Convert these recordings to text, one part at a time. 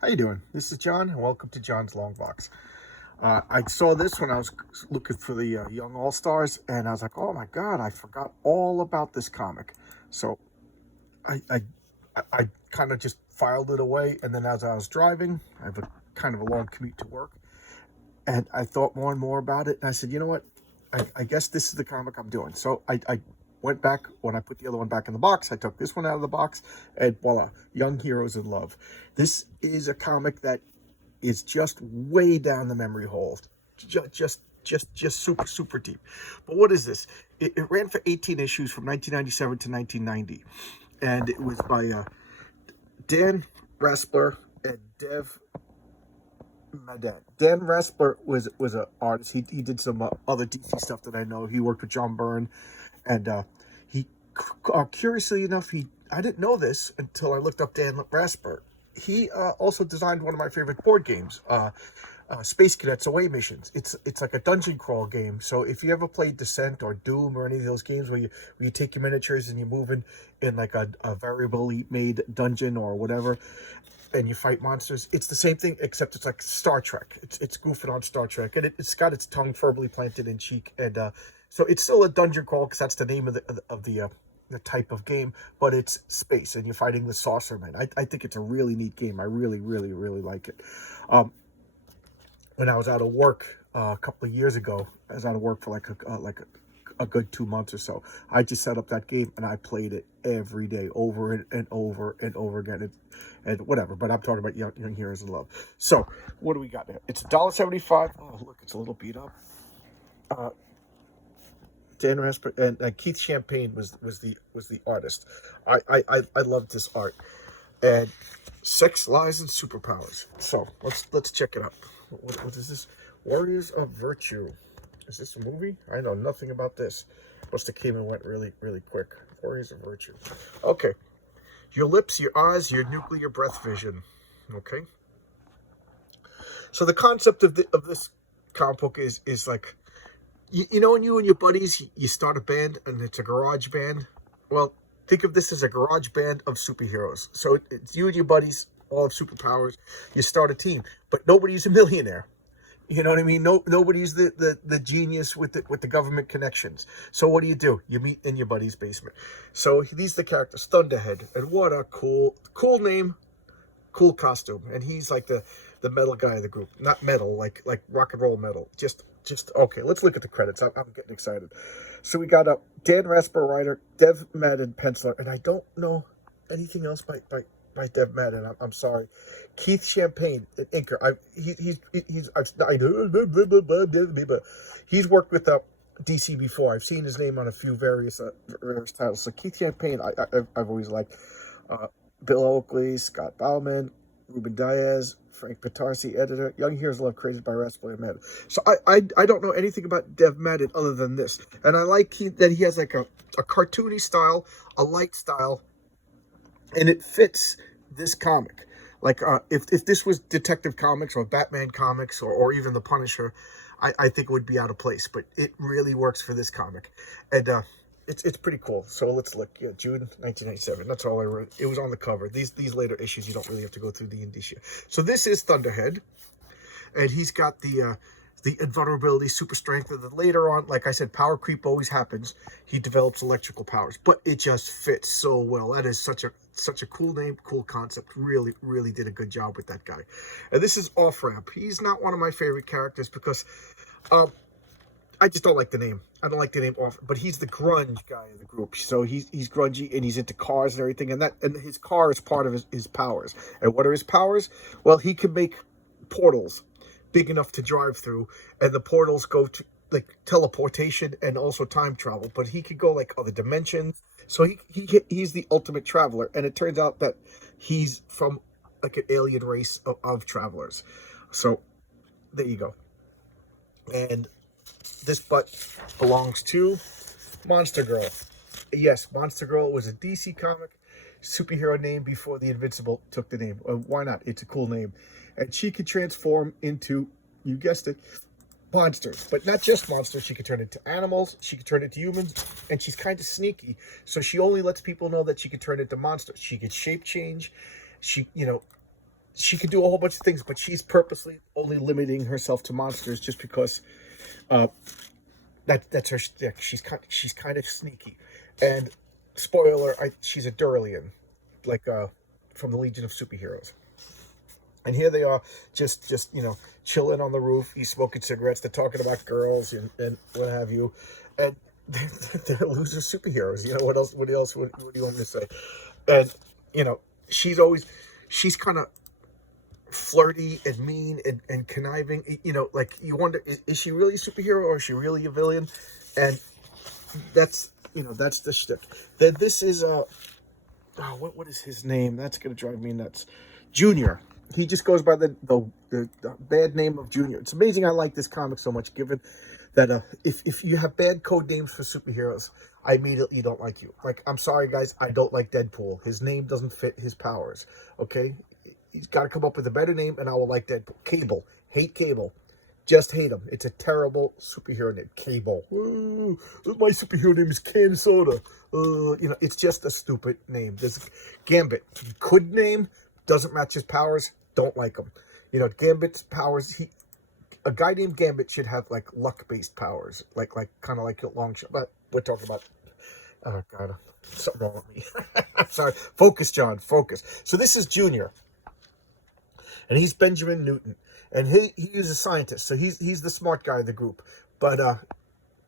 How you doing? This is John, and welcome to John's Long Box. I saw this when I was looking for the Young All Stars, and I was like, "Oh my God, I forgot all about this comic." So I I, I kind of just filed it away, and then as I was driving, I have a kind of a long commute to work, and I thought more and more about it, and I said, "You know what? I guess this is the comic I'm doing." So I went back when I put the other one back in the box. I took this one out of the box, and voila, Young Heroes in Love. This is a comic that is just way down the memory hole, just super deep. But what is this? It ran for 18 issues from 1997 to 1990, and it was by Dan Raspler and Dev Madet. Dan Raspler was an artist. He did some other DC stuff that I know. He worked with John Byrne, and he curiously enough, he I didn't know this until I looked up Dan Raspler. He also designed one of my favorite board games, Space Cadets Away Missions. It's like a dungeon crawl game. So if you ever played Descent or Doom or any of those games where you take your miniatures and you move in like a variably made dungeon or whatever, and you fight monsters, it's the same thing except it's like Star Trek. It's goofing on Star Trek, and it's got its tongue firmly planted in cheek, and so it's still a dungeon crawl because that's the name of the type of game, but it's space and you're fighting the Saucermen. I think it's a really neat game. I really like it. When I was out of work a couple of years ago, I was out of work for like a good 2 months or so. I just set up that game and I played it every day, over and over and over again, and whatever. But I'm talking about Young Heroes in Love. So what do we got there? It's $1.75. Oh, look, it's a little beat up. Dan Rasper and Keith Champagne was the artist. I loved this art, and Sex, Lies, and Superpowers. So let's check it out. What is this? Warriors of Virtue. Is this a movie? I know nothing about this. Must have came and went really quick. Warriors of Virtue. Okay, your lips, your eyes, your nuclear breath vision. Okay. So the concept of this comic book is like, you know, when you and your buddies, you start a band and it's a garage band. Well, think of this as a garage band of superheroes. So it's you and your buddies all have superpowers. You start a team, but nobody's a millionaire. You know what I mean? Nobody's the genius with the government connections. So what do? You meet in your buddy's basement. So these are the characters: Thunderhead, and what a cool name, cool costume. And he's like the metal guy of the group, not metal like rock and roll metal. Just okay. Let's look at the credits. I'm getting excited. So we got Dan Rasper, writer, Dev Madden, penciler, and I don't know anything else by Dev Madden. I'm sorry. Keith Champagne, an inker. He's worked with DC before. I've seen his name on a few various titles. So Keith Champagne, I've always liked. Bill Oakley, Scott Bauman, Ruben Diaz, Frank Petarsi, editor. Young Heroes Love, created by Rasper and Madden. So I don't know anything about Dev Madden other than this, and I like that he has like a cartoony style, a light style, and it fits this comic. Like if this was Detective Comics or Batman Comics or even The Punisher, I think it would be out of place. But it really works for this comic, and it's pretty cool. So let's look. Yeah, June 1997. That's all I wrote. It was on the cover. These later issues, you don't really have to go through the indicia. So this is Thunderhead, and he's got the invulnerability, super strength. And then later on, like I said, power creep always happens. He develops electrical powers, but it just fits so well. That is such a cool name, cool concept. Really did a good job with that guy. And this is Off Ramp. He's not one of my favorite characters because I just don't like the name. I don't like the name Off, but he's the grunge guy of the group. So he's grungy and he's into cars and everything, and his car is part of his powers. And what are his powers? Well, he can make portals big enough to drive through, and the portals go to like teleportation and also time travel, but he could go like other dimensions. So he's the ultimate traveler, and it turns out that he's from like an alien race of travelers. So there you go. And this butt belongs to Monster Girl. Yes, Monster Girl was a DC comic superhero name before the Invincible took the name. Why not? It's a cool name. And she could transform into, you guessed it, monsters. But not just monsters. She could turn into animals. She could turn into humans. And she's kind of sneaky. So she only lets people know that she could turn into monsters. She could shape change. She she could do a whole bunch of things, but she's purposely only limiting herself to monsters just because uh, that's her shtick. She's kind of sneaky, and spoiler, she's a Duralian, like from the Legion of Superheroes. And here they are, just chilling on the roof. He's smoking cigarettes. They're talking about girls and what have you, and they're loser superheroes. What else? What else? What do you want me to say? And she's she's kind of flirty and mean and conniving. Like you wonder, is she really a superhero or is she really a villain? And that's the shtick. Then this is what is his name? That's gonna drive me nuts. Junior. He just goes by the bad name of Junior. It's amazing I like this comic so much, given that if you have bad code names for superheroes, I immediately don't like you. Like, I'm sorry, guys, I don't like Deadpool. His name doesn't fit his powers, okay? He's got to come up with a better name, and I will like Deadpool. Cable. Hate Cable. Just hate him. It's a terrible superhero name. Cable. Ooh, my superhero name is Can Soda. It's just a stupid name. There's Gambit. Could name, doesn't match his powers. Don't like him. Gambit's powers, a guy named Gambit should have like luck-based powers, like kind of like long shot. But we're talking about, oh god, something wrong with me. I'm sorry. Focus, John. Focus. So this is Junior, and he's Benjamin Newton, and he is a scientist. So he's the smart guy of the group, but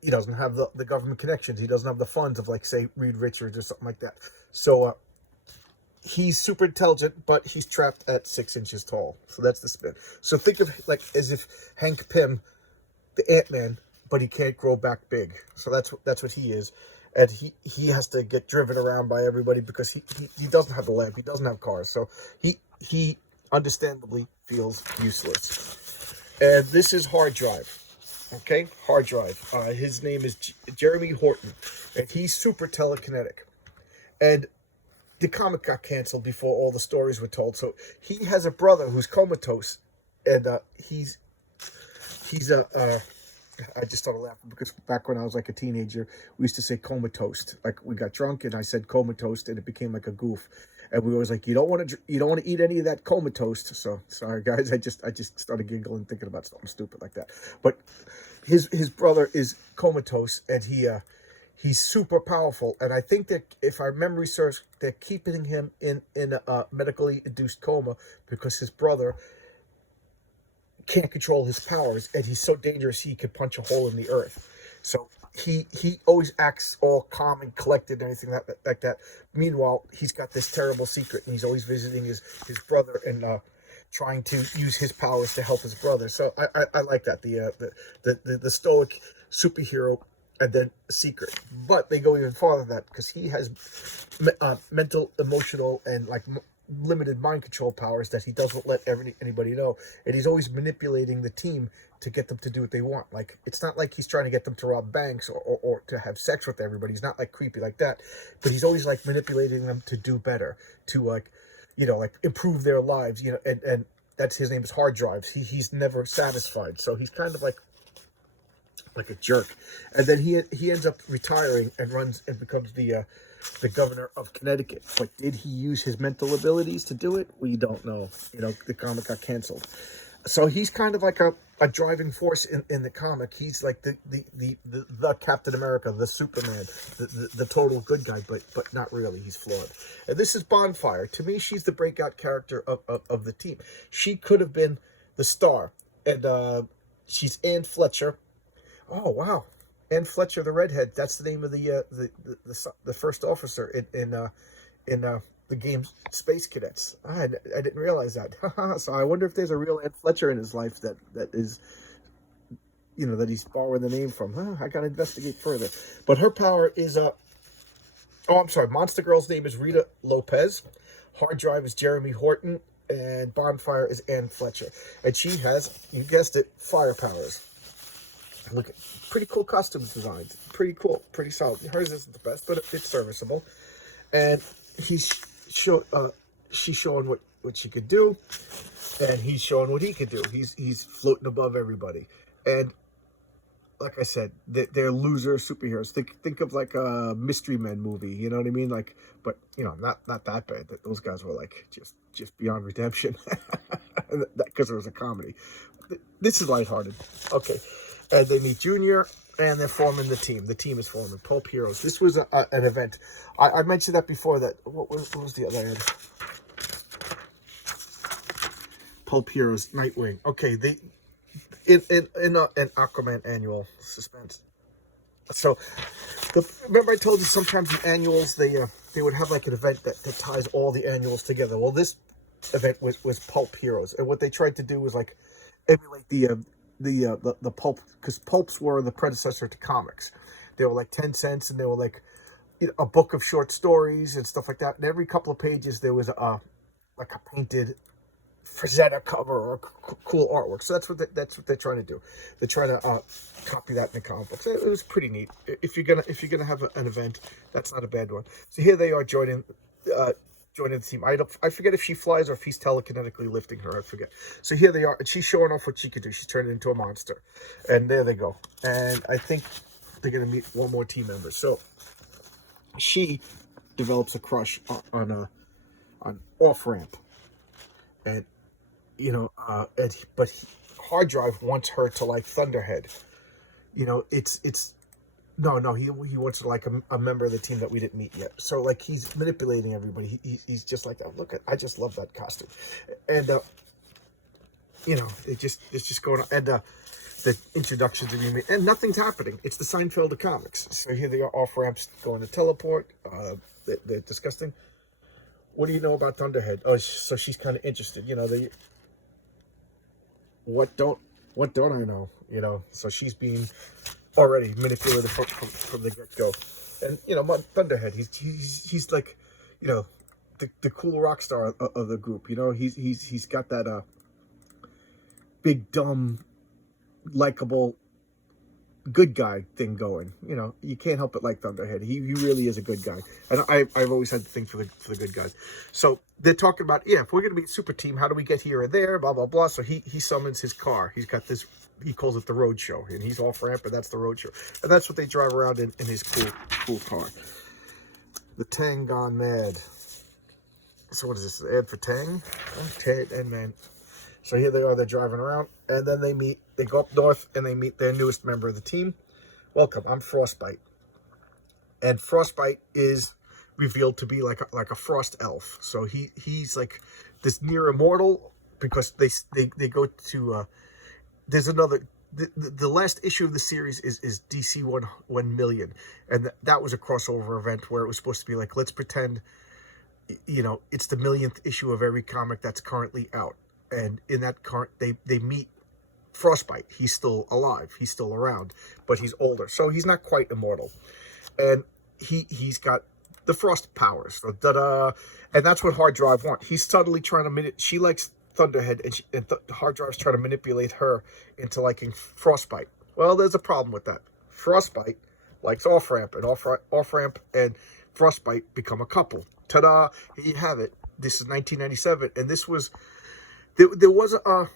he doesn't have the government connections. He doesn't have the funds of, like, say, Reed Richards or something like that. So he's super intelligent, but he's trapped at 6 inches tall. So that's the spin. So think of like as if Hank Pym, the Ant-Man, but he can't grow back big. So that's what he is. And he has to get driven around by everybody because he doesn't have the lamp. He doesn't have cars. So he understandably feels useless. And this is Hard Drive. Okay? Hard Drive. His name is Jeremy Horton. And he's super telekinetic. And the comic got canceled before all the stories were told. So he has a brother who's comatose, and he's I just started laughing because back when I was like a teenager, we used to say comatose. Like, we got drunk and I said comatose, and it became like a goof. And we always like, you don't want to eat any of that comatose. So sorry, guys, I just started giggling thinking about something stupid like that. But his brother is comatose, and he's super powerful, and I think that if our memory serves, they're keeping him in a medically induced coma because his brother can't control his powers, and he's so dangerous he could punch a hole in the earth. So he always acts all calm and collected and everything like that. Meanwhile, he's got this terrible secret, and he's always visiting his brother and trying to use his powers to help his brother. So I like that, the stoic superhero and then secret. But they go even farther than that because he has mental, emotional, and like limited mind control powers that he doesn't let anybody know, and he's always manipulating the team to get them to do what they want. Like, it's not like he's trying to get them to rob banks or to have sex with everybody. He's not like creepy like that, but he's always like manipulating them to do better, to like improve their lives, and that's his name is Hard Drives. He's never satisfied, so he's kind of like a jerk. And then he ends up retiring and runs and becomes the governor of Connecticut. But did he use his mental abilities to do it? We don't know. The comic got canceled. So he's kind of like a driving force in the comic. He's like the Captain America, the Superman, the total good guy, but not really. He's flawed. And this is Bonfire. To me, she's the breakout character of the team. She could have been the star. And she's Ann Fletcher. Oh, wow. Ann Fletcher, the redhead. That's the name of the first officer in the game Space Cadets. I didn't realize that. So I wonder if there's a real Ann Fletcher in his life that is, that he's borrowing the name from. I got to investigate further. But her power is, I'm sorry, Monster Girl's name is Rita Lopez. Hard Drive is Jeremy Horton. And Bonfire is Ann Fletcher. And she has, you guessed it, fire powers. Look, pretty cool costumes designs. Pretty cool, pretty solid. Hers isn't the best, but it's serviceable. And she's showing what she could do, and he's showing what he could do. He's floating above everybody. And like I said, they're loser superheroes. Think of like a Mystery Men movie. You know what I mean? Like, but not that bad. Those guys were like just beyond redemption, because it was a comedy. This is lighthearted. Okay, and they meet Junior, and they're forming the team. The team is forming Pulp Heroes. This was an event. I mentioned that before. That what was the other end? Pulp Heroes, Nightwing. Okay, they in an Aquaman annual suspense. So, remember I told you sometimes the annuals they would have like an event that ties all the annuals together. Well, this event was Pulp Heroes, and what they tried to do was like emulate the pulp, because pulps were the predecessor to comics. They were like 10 cents, and they were like a book of short stories and stuff like that. And every couple of pages there was a like a painted Frazetta cover or cool artwork. So that's what they're trying to do. They're trying to copy that in the comic books. It was pretty neat. If you're gonna have an event, that's not a bad one. So here they are joining the team. I forget if she flies or if he's telekinetically lifting her. I forget. So here they are, and she's showing off what she could do. She's turning into a monster, and there they go. And I think they're gonna meet one more team member. So she develops a crush on Off Ramp, and Hard Drive wants her to like Thunderhead. It's no, he wants to like a member of the team that we didn't meet yet. So like he's manipulating everybody. He's just like, oh, look at, I just love that costume, and it's just going on, and the introductions are being made, and nothing's happening. It's the Seinfeld of comics. So here they are, Off Ramps going to teleport. They're disgusting. What do you know about Thunderhead? Oh, so she's kind of interested. What don't I know? So she's being already manipulated from the get go, and Thunderhead. He's like, the cool rock star of the group. He's got that big dumb, likable, good guy thing going. You can't help but like Thunderhead. He really is a good guy, and I've always had the thing for the good guys. So they're talking about, if we're gonna be a super team, how do we get here or there? Blah blah blah. So he summons his car. He's got this. He calls it the Road Show, and he's Off Ramp, and that's the Road Show, and that's what they drive around in his cool car. The Tang Gone Mad. So what is this? An ad for Tang? Oh, Ted and Man. So here they are, they're driving around, and then they go up north, and they meet their newest member of the team. Welcome, I'm Frostbite. And Frostbite is revealed to be like a frost elf. So he's like this near immortal, because they go to, there's another, the last issue of the series is DC 1 million, and that was a crossover event where it was supposed to be like, let's pretend, it's the millionth issue of every comic that's currently out. And in that they meet Frostbite. He's still alive. He's still around, but he's older, so he's not quite immortal. And he's got the frost powers. So and that's what Hard Drive wants. He's subtly trying to she likes Thunderhead, and Hard Drive's trying to manipulate her into liking Frostbite. Well, there's a problem with that. Frostbite likes Off Ramp, and Off Ramp and Frostbite become a couple. Ta-da! Here you have it. This is 1997, and this was. There was a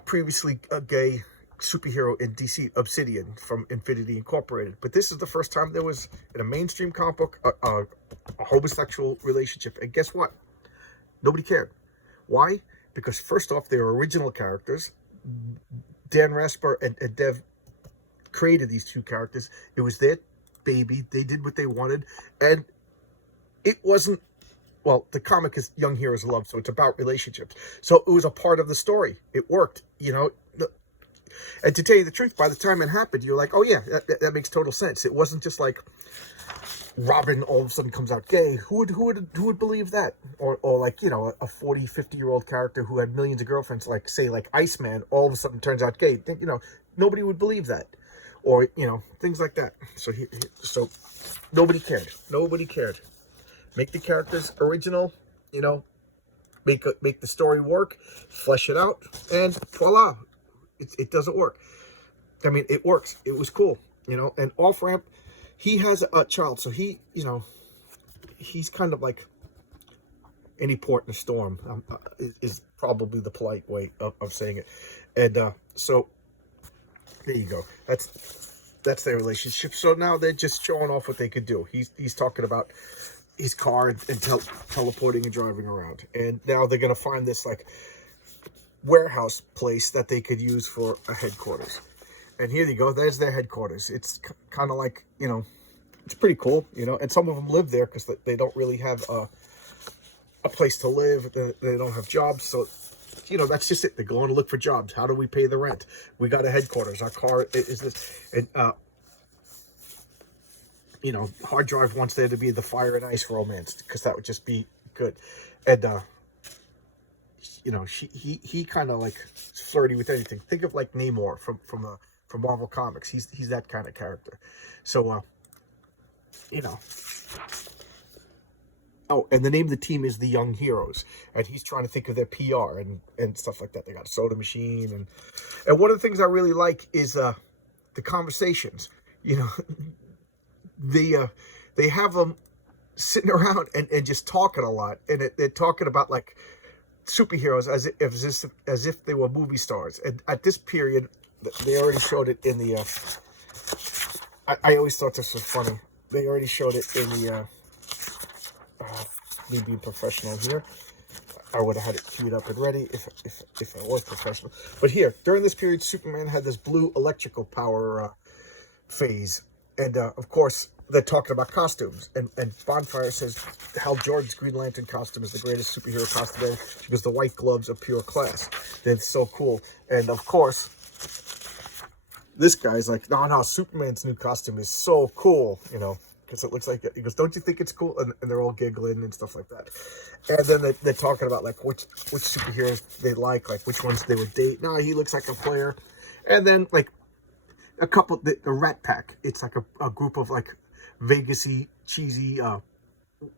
previously a gay superhero in DC, Obsidian, from Infinity Incorporated. But this is the first time there was, in a mainstream comic book, a homosexual relationship. And guess what? Nobody cared. Why? Because first off, they were original characters. Dan Rasper and Dev created these two characters. It was their baby. They did what they wanted. And it wasn't, well, the comic is Young Heroes of Love, so it's about relationships. So it was a part of the story. It worked, And to tell you the truth, by the time it happened, you're like, oh yeah, that makes total sense. It wasn't just like Robin all of a sudden comes out gay. Who would believe that? Or like, a 40, 50-year-old character who had millions of girlfriends, like say like Iceman, all of a sudden turns out gay. Nobody would believe that. Or, things like that. So nobody cared. Nobody cared. Make the characters original, make the story work, flesh it out, and voila, it doesn't work. I mean, it works. It was cool, And Off Ramp, he has a child, so he's kind of like any port in a storm. Is probably the polite way of saying it, and so There you go. That's their relationship. So now they're just showing off what they could do. He's talking about his car and teleporting and driving around. And now they're gonna find this like warehouse place that they could use for a headquarters. And here you go. There's their headquarters. It's kind of like, you know, it's pretty cool, you know. And some of them live there because they don't really have a place to live. They don't have jobs, so you know that's just it. They're going to look for jobs. How do we pay the rent? We got a headquarters. Our car is this, and you know, hard drive wants there to be the fire and ice romance because that would just be good. And you know, he kind of like flirty with anything. Think of like Namor from Marvel Comics. He's that kind of character. So you know. Oh, and the name of the team is the Young Heroes, and he's trying to think of their PR and stuff like that. They got a soda machine, and one of the things I really like is the conversations. You know, they have them sitting around and just talking a lot, and they're talking about like superheroes as if they were movie stars. And at this period, they already showed it in the. I always thought this was funny. They already showed it in the. Me being professional here, I would have had it queued up and ready if I was professional. But here, during this period, Superman had this blue electrical power phase, and of course they're talking about costumes. And Bonfire says Hal Jordan's Green Lantern costume is the greatest superhero costume ever because the white gloves are pure class. They're so cool. And of course, this guy's like, no, Superman's new costume is so cool, you know. Because it looks like it. He goes, don't you think it's cool? And they're all giggling and stuff like that. And then they're talking about like which superheroes they like which ones they would date. No, he looks like a player. And then like a couple, the Rat Pack. It's like a group of like Vegas-y, cheesy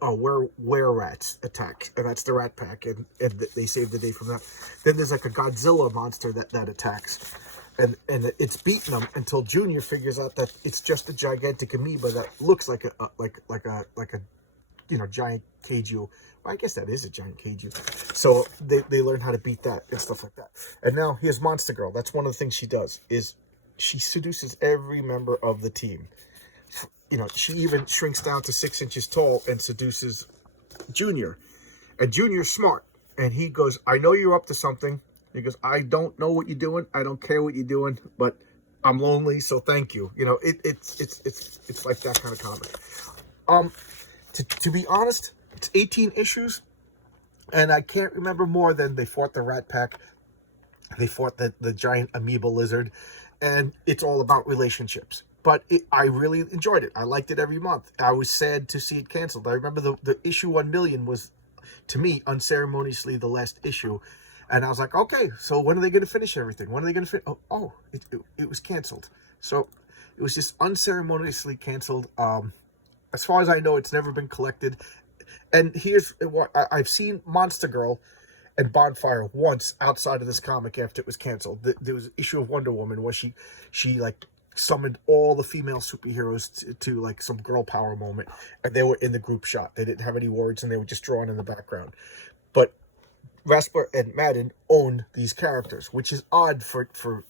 were rats attack, and that's the Rat Pack, and they save the day from that. Then there's like a Godzilla monster that attacks. And it's beating them until Junior figures out that it's just a gigantic amoeba that looks like a you know, giant kaiju. Well, I guess that is a giant kaiju. So they learn how to beat that and stuff like that. And now here's Monster Girl. That's one of the things she does is she seduces every member of the team. You know, she even shrinks down to 6 inches tall and seduces Junior. And Junior's smart, and he goes, "I know you're up to something." He goes, "I don't know what you're doing. I don't care what you're doing, but I'm lonely, so thank you." You know, it's like that kind of comic. To be honest, it's 18 issues, and I can't remember more than they fought the Rat Pack, they fought the giant amoeba lizard, and it's all about relationships. But I really enjoyed it. I liked it every month. I was sad to see it canceled. I remember the issue 1 million was, to me, unceremoniously the last issue. And I was like, okay, so when are they going to finish everything? When are they going to finish? Oh, it was canceled. So it was just unceremoniously canceled. As far as I know, it's never been collected. And here's what I've seen: Monster Girl and Bonfire once outside of this comic after it was canceled. There was an issue of Wonder Woman where she like summoned all the female superheroes to like some girl power moment, and they were in the group shot. They didn't have any words, and they were just drawn in the background. But Raspler and Madden owned these characters, which is odd for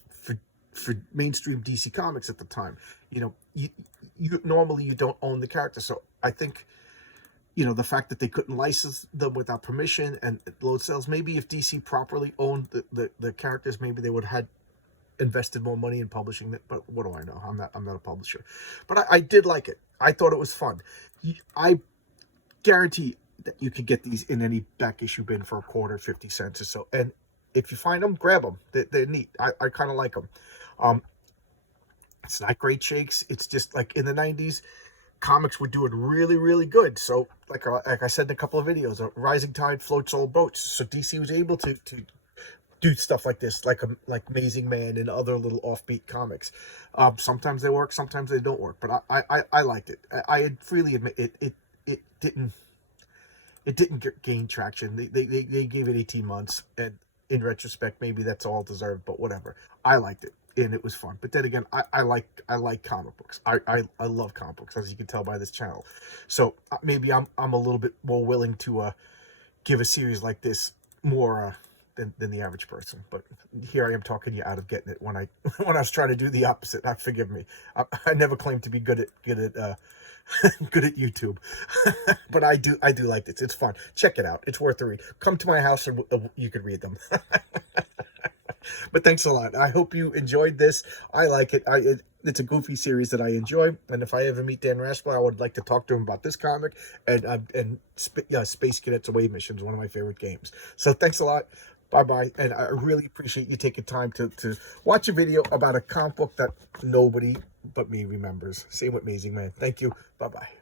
mainstream DC Comics at the time. You know, you normally you don't own the character, so I think, you know, the fact that they couldn't license them without permission and load sales. Maybe if DC properly owned the characters, maybe they would have had invested more money in publishing it. But what do I know? I'm not a publisher. But I did like it. I thought it was fun. I guarantee that you could get these in any back issue bin for a quarter, 50 cents or so. And if you find them, grab them. They're neat. I kind of like them. It's not great shakes. It's just like in the 90s, comics were doing really, really good. So like I said in a couple of videos, a rising tide floats all boats. So DC was able to do stuff like this, like Amazing Man and other little offbeat comics. Sometimes they work, sometimes they don't work. But I liked it. I freely admit it didn't. It didn't gain traction. They gave it 18 months, and in retrospect, maybe that's all deserved. But whatever. I liked it, and it was fun. But then again, I like comic books. I love comic books, as you can tell by this channel. So maybe I'm a little bit more willing to give a series like this more than the average person. But here I am talking you out of getting it when I when I was trying to do the opposite. Forgive me. I never claimed to be good at good at YouTube, but I do like this. It's fun. Check it out. It's worth a read. Come to my house and you could read them. But thanks a lot. I hope you enjoyed this. I like it. It's a goofy series that I enjoy, and if I ever meet Dan Raspel, I would like to talk to him about this comic and Space Cadets Away Missions, one of my favorite games. So thanks a lot. Bye-bye. And I really appreciate you taking time to watch a video about a comic book that nobody but me remembers. Same with Amazing Man. Thank you. Bye-bye.